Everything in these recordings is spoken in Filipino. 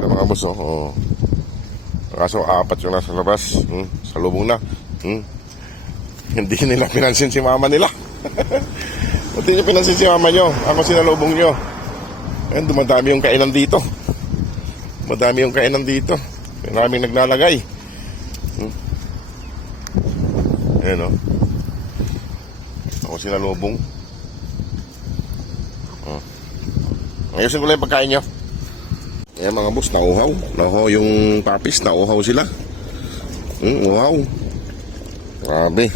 sila mga boss, oh. Oh. Kaso apat yung nasa labas. Sa lubong na. Hindi nila pinansin si mama nila. Hindi nyo pinansin si mama nyo. Ako sinalubong nyo. Ayan, dumadami yung kainan dito. Madami yung kainan dito. Maraming naglalagay. Ayan, oh. Ako sinalubong. Ayusin ko lang yung pagkain nyo. Ayan mga boss, nauhaw. Nauhaw yung papis, nauhaw sila. Uhaw. Grabe.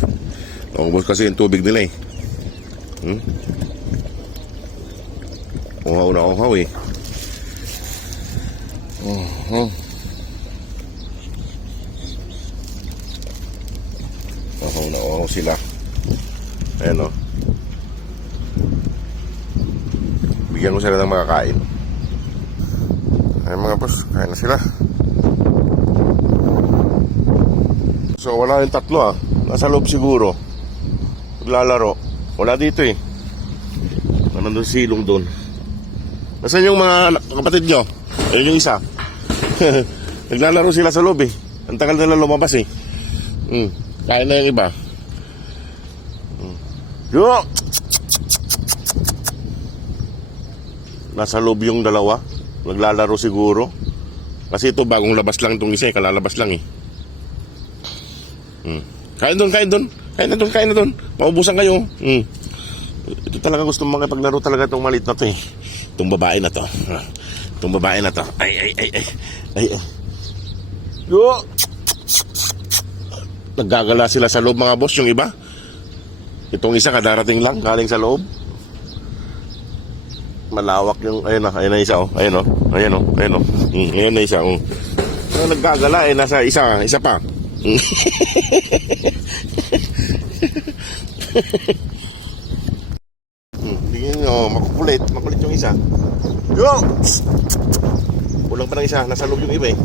Naubos kasi yung tubig nila eh. Uhaw na uhaw eh. Uhaw na uhaw sila. Ayan o. Bigyan ko sila ng mga kain. Ayan mga boss, kain na sila. So wala yung tatlo ah. Nasa loob siguro. Naglalaro. Wala dito eh. Nandun silong doon. Nasaan yung mga kapatid nyo? Ayun yung isa. Naglalaro sila sa loob eh. Ang tagal nila lumabas eh. Kain na yung iba. Yo! Nasa loob yung dalawa. Naglalaro siguro. Kasi ito bagong labas lang itong isa eh. Kalalabas lang eh. Kain doon, kain doon. Kain na doon, kain na doon. Maubusan kayo. Ito talaga gusto mong paglaro talaga itong maliit na to eh. Itong babae na to. Itong babae na to. Ay. Yo! Naggagala sila sa loob mga boss, yung iba. Itong isa kadarating lang, galing sa loob. Malawak yung, ayun na isa oh. Ayun na isa oh. Naggagala eh, nasa isa pa. Tingnan nyo, makukulit yung isa. Yo! Kulang pa ng isa, nasa loob yung iba eh.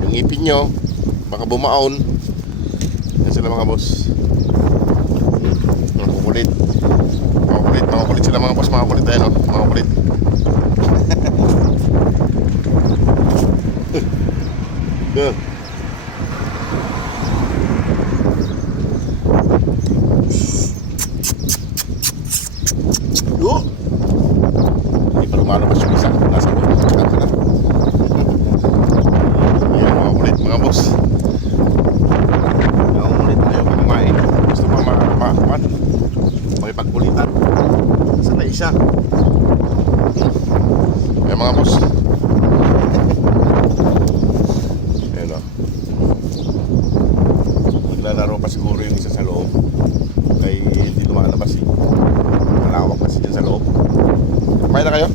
Yung ngipin nyo baka bumaon. Yan sila mga boss. Makukulit sila mga boss. Makukulit tayo no. Makukulit. Yo! Hindi pa lumalabas yung isa. Nasa loob. Yan mga kulit mga boss. Yung kulit na yung kumain. Gusto mo makakakuan. Makipagkulitan. Saan na isa? Yan mga boss. Ayan o. Naglalaro pa siguro yung isa sa loob. Kaya hindi lumalabas eh. Malawak kasi dyan sa loob. Kumain na kayo?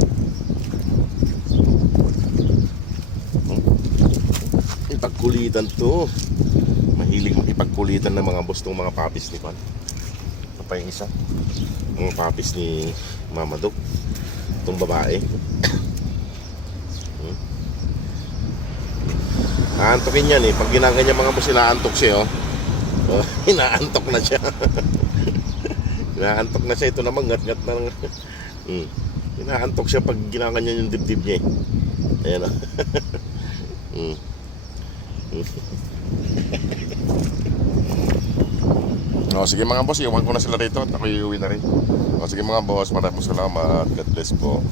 Ipagkulitan to. Mahilig makipagkulitan ng mga boss ng mga papis ni Pan. Ito pa yung isa. Mga papis ni Mama Doc. Itong babae. Aantokin yan eh. Pag ginaganyan mga boss, inaantok siya oh. Inaantok na siya. Inaantok na siya. Ito naman ngat-ngat na lang. Inaantok siya pag ginaganyan yung dibdib niya eh. Ayan o. Sige mga boss, iwan ko na sila rito at ako iuwi na rin. Sige mga boss, maraming salamat. God bless po.